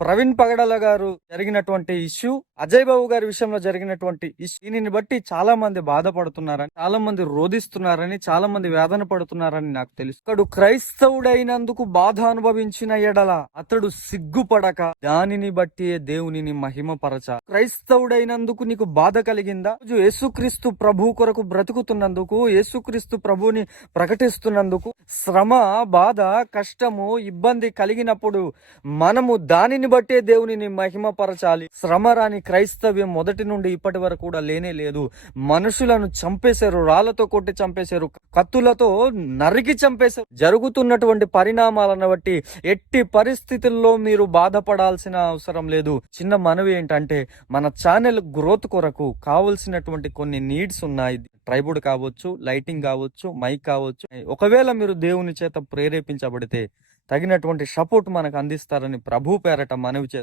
ప్రవీణ్ పగడాల గారు జరిగినటువంటి ఇష్యూ, అజయ్ బాబు గారి విషయంలో జరిగినటువంటి ఇష్యూ, దీనిని బట్టి చాలా మంది బాధపడుతున్నారని, చాలా మంది రోధిస్తున్నారని, చాలా మంది వేదన పడుతున్నారని నాకు తెలుసు. అతడు క్రైస్తవుడైనందుకు బాధ అనుభవించిన ఎడల అతడు సిగ్గుపడక దానిని బట్టి దేవునిని మహిమపరచ. క్రైస్తవుడైనందుకు నీకు బాధ కలిగిందా? యేసుక్రీస్తు ప్రభు కొరకు బ్రతుకుతున్నందుకు, యేసుక్రీస్తు ప్రభుని ప్రకటిస్తున్నందుకు శ్రమ, బాధ, కష్టము, ఇబ్బంది కలిగినప్పుడు మనము దానిని బట్టే దేవునిని మహిమపరచాలి. శ్రమ రాని క్రైస్తవ్యం మొదటి నుండి ఇప్పటి వరకు కూడా లేనే లేదు. మనుషులను చంపేశారు, రాళ్లతో కొట్టి చంపేశారు, కత్తులతో నరికి చంపేశారు. జరుగుతున్నటువంటి పరిణామాలను బట్టి ఎట్టి పరిస్థితుల్లో మీరు బాధపడాల్సిన అవసరం లేదు. చిన్న మనవి ఏంటంటే, మన ఛానల్ గ్రోత్ కొరకు కావలసినటువంటి కొన్ని నీడ్స్ ఉన్నాయి. ట్రైబుడ్ కావచ్చు, లైటింగ్ కావచ్చు, మైక్ కావచ్చు. ఒకవేళ మీరు దేవుని చేత ప్రేరేపించబడితే తగినటువంటి సపోర్ట్ మనకు అందిస్తారని ప్రభు పేరట మనవి చేస్తాం.